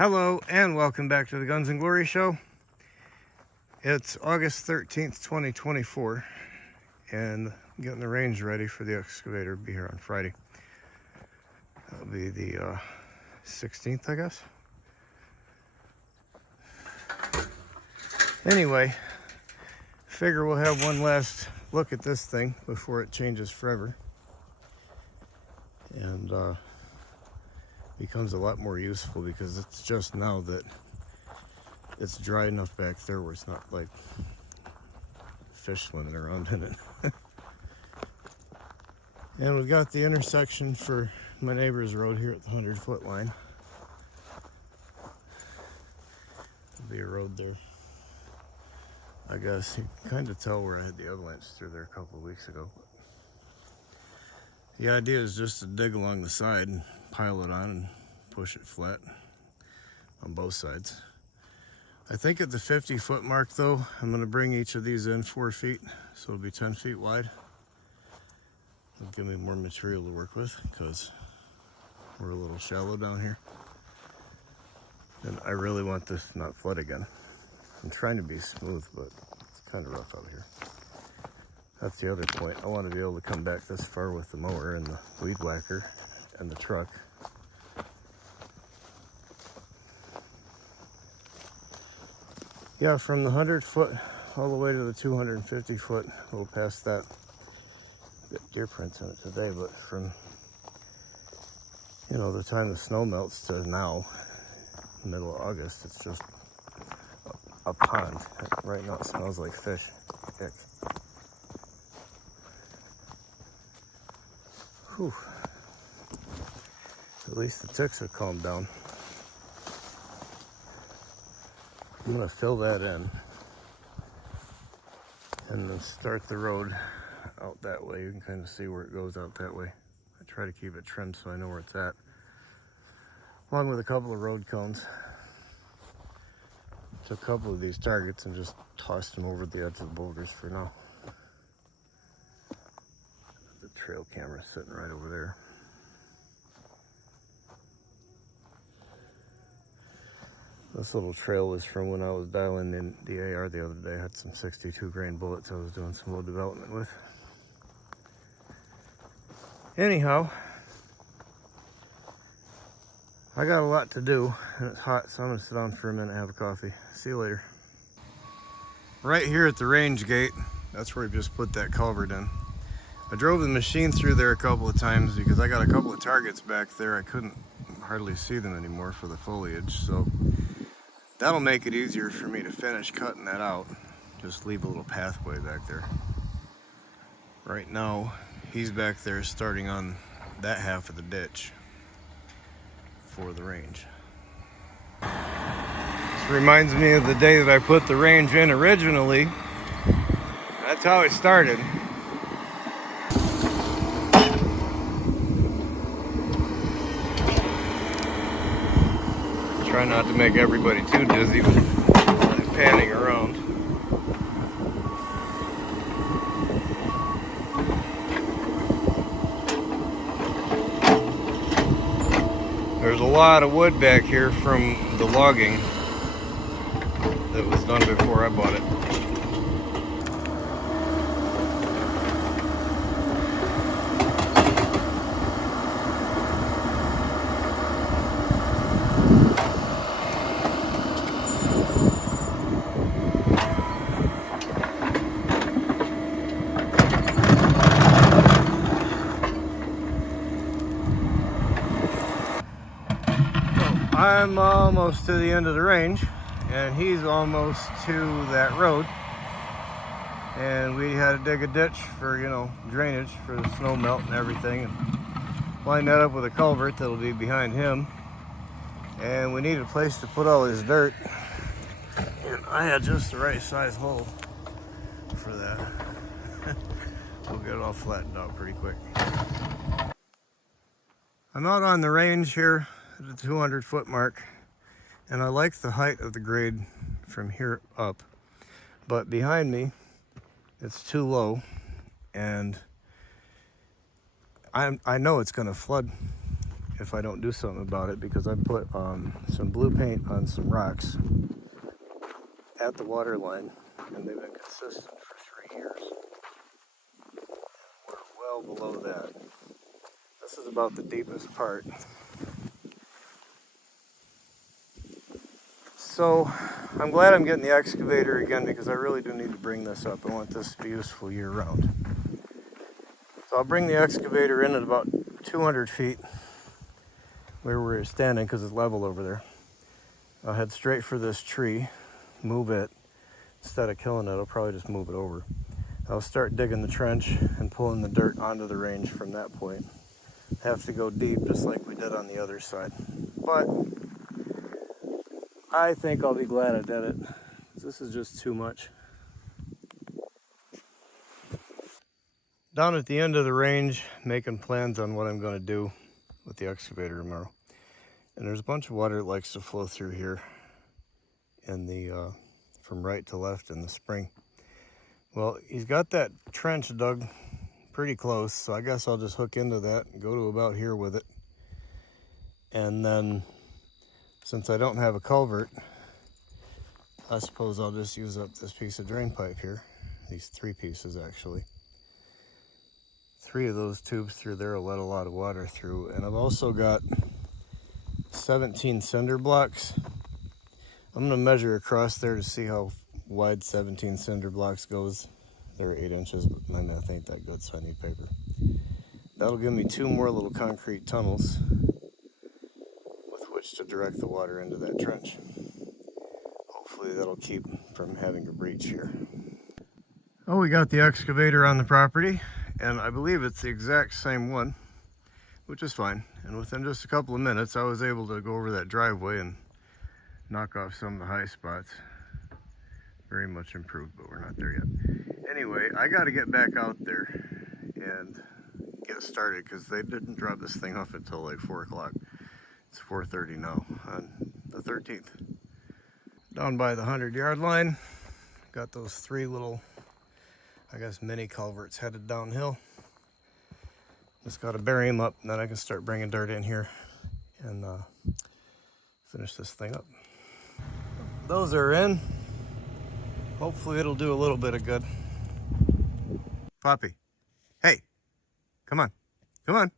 Hello and welcome back to the Guns and Glory show. It's August 13th, 2024, and getting the range ready for the excavator to be here on Friday. That'll be the 16th, I guess. Anyway, figure we'll have one last look at this thing before it changes forever and becomes a lot more useful, because it's just now that it's dry enough back there where it's not like fish swimming around in it. And we've got the intersection for my neighbor's road here at the 100-foot line. There'll be a road there. I guess you can kind of tell where I had the avalanche through there a couple of weeks ago. The idea is just to dig along the side and pile it on and push it flat on both sides. I think at the 50-foot mark though, I'm going to bring each of these in 4 feet, so it'll be 10 feet wide. It'll give me more material to work with because we're a little shallow down here. And I really want this to not flood again. I'm trying to be smooth, but it's kind of rough out here. That's the other point. I want to be able to come back this far with the mower and the weed whacker and the truck. Yeah, from the 100-foot all the way to the 250-foot, we'll pass that. Get deer prints in it today, but from, the time the snow melts to now, middle of August, it's just a pond. Right now it smells like fish. Ick. Whew. At least the ticks have calmed down. I'm going to fill that in and then start the road out that way. You can kind of see where it goes out that way. I try to keep it trimmed so I know where it's at, along with a couple of road cones. Took a couple of these targets and just tossed them over the edge of the boulders for now. The trail camera sitting right over there. This little trail was from when I was dialing in the AR the other day. I had some 62 grain bullets I was doing some low development with. Anyhow, I got a lot to do and it's hot, so I'm gonna sit down for a minute and have a coffee. See you later. Right here at the range gate, that's where we just put that culvert in. I drove the machine through there a couple of times because I got a couple of targets back there. I couldn't hardly see them anymore for the foliage, so that'll make it easier for me to finish cutting that out. Just leave a little pathway back there. Right now, he's back there starting on that half of the ditch for the range. This reminds me of the day that I put the range in originally. That's how it started. Try not to make everybody too dizzy when I'm panning around. There's a lot of wood back here from the logging that was done before I bought it. I'm almost to the end of the range, and he's almost to that road. And we had to dig a ditch for, drainage for the snow melt and everything, and line that up with a culvert that'll be behind him. And we needed a place to put all his dirt, and I had just the right size hole for that. We'll get it all flattened out pretty quick. I'm out on the range here at the 200-foot mark, and I like the height of the grade from here up, but behind me it's too low, and I know it's going to flood if I don't do something about it, because I put some blue paint on some rocks at the water line, and they've been consistent for 3 years. We're well below that. This is about the deepest part. So I'm glad I'm getting the excavator again, because I really do need to bring this up. I want this to be useful year round. So I'll bring the excavator in at about 200 feet where we're standing, because it's level over there. I'll head straight for this tree, move it. Instead of killing it, I'll probably just move it over. I'll start digging the trench and pulling the dirt onto the range from that point. Have to go deep, just like we did on the other side. But I think I'll be glad I did it. This is just too much. Down at the end of the range, making plans on what I'm going to do with the excavator tomorrow. And there's a bunch of water that likes to flow through here in the from right to left in the spring. Well, he's got that trench dug pretty close, so I guess I'll just hook into that and go to about here with it. And then, since I don't have a culvert, I suppose I'll just use up this piece of drain pipe here. These 3 pieces, actually. 3 of those tubes through there will let a lot of water through. And I've also got 17 cinder blocks. I'm going to measure across there to see how wide 17 cinder blocks goes. They're 8 inches, but my math ain't that good, so I need paper. That'll give me 2 more little concrete tunnels with which to direct the water into that trench. Hopefully that'll keep from having a breach here. Oh, we got the excavator on the property, and I believe it's the exact same one, which is fine. And within just a couple of minutes, I was able to go over that driveway and knock off some of the high spots. Very much improved, but we're not there yet. Anyway, I got to get back out there and get started, because they didn't drop this thing off until like 4 o'clock. It's 4:30 now on the 13th. Down by the 100-yard line, got those 3 little, I guess, mini culverts headed downhill. Just got to bury them up, and then I can start bringing dirt in here and finish this thing up. Those are in. Hopefully it'll do a little bit of good. Poppy, hey, come on, come on.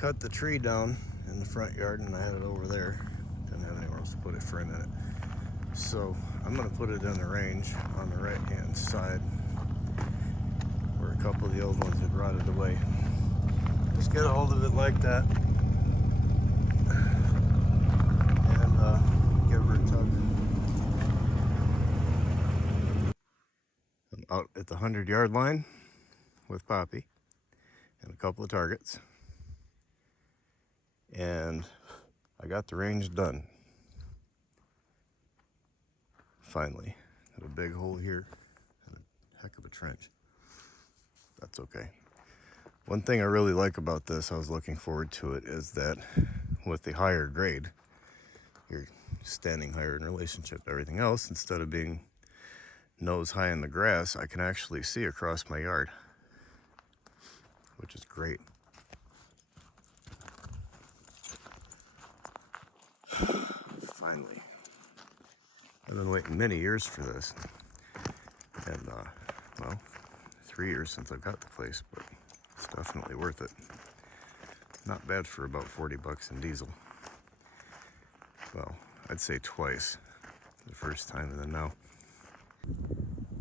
Cut the tree down in the front yard, and I had it over there. Didn't have anywhere else to put it for a minute. So I'm going to put it in the range on the right hand side where a couple of the old ones had rotted away. Just get a hold of it like that and give her a tug. I'm out at the 100-yard line with Poppy and a couple of targets. And I got the range done. Finally. Got a big hole here and a heck of a trench. That's okay. One thing I really like about this, I was looking forward to it, is that with the higher grade, you're standing higher in relationship to everything else. Instead of being nose high in the grass, I can actually see across my yard. which is great. Finally. I've been waiting many years for this. And, well, 3 years since I've got the place, but it's definitely worth it. Not bad for about 40 bucks in diesel. Well, I'd say twice. The first time and then now.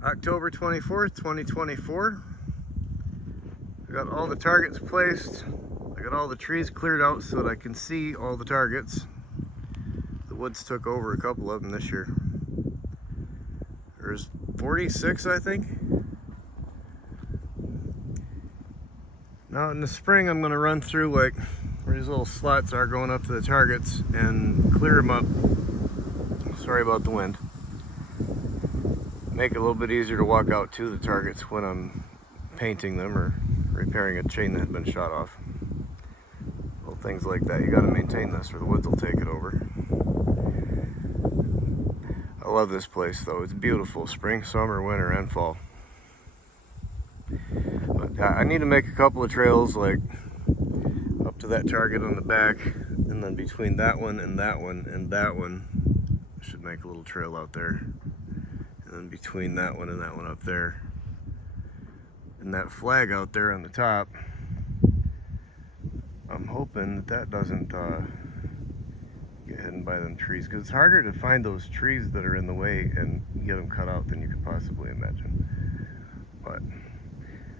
October 24th, 2024. I got all the targets placed. I got all the trees cleared out so that I can see all the targets. The woods took over a couple of them this year. There's 46, I think. Now in the spring, I'm gonna run through like where these little slots are going up to the targets and clear them up. Sorry about the wind. Make it a little bit easier to walk out to the targets when I'm painting them or repairing a chain that had been shot off. Little things like that. You gotta maintain this or the woods will take it over. I love this place though. It's beautiful. Spring, summer, winter, and fall. But I need to make a couple of trails like up to that target on the back, and then between that one and that one and that one, I should make a little trail out there. And then between that one and that one up there. And that flag out there on the top, I'm hoping that that doesn't get hidden by them trees, because it's harder to find those trees that are in the way and get them cut out than you could possibly imagine. But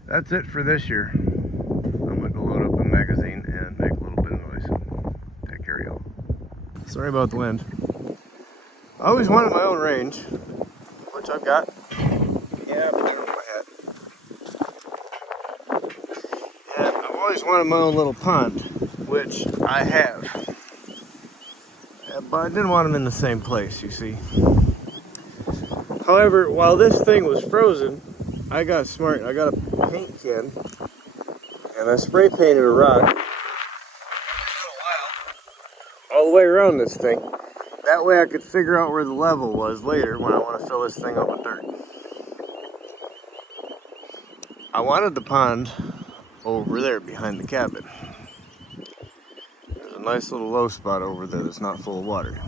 that's it for this year. I'm gonna go load up a magazine and make a little bit of noise. Take care, y'all. Sorry about the wind. I always wanted my own range, which I've got. Yeah, but I don't know my head. And I've always wanted my own little pond, which I have. But I didn't want them in the same place, you see. However, while this thing was frozen, I got smart. I got a paint can, and I spray painted a rock all the way around this thing. That way I could figure out where the level was later when I want to fill this thing up with dirt. I wanted the pond over there behind the cabin. There's a nice little low spot over there that's not full of water.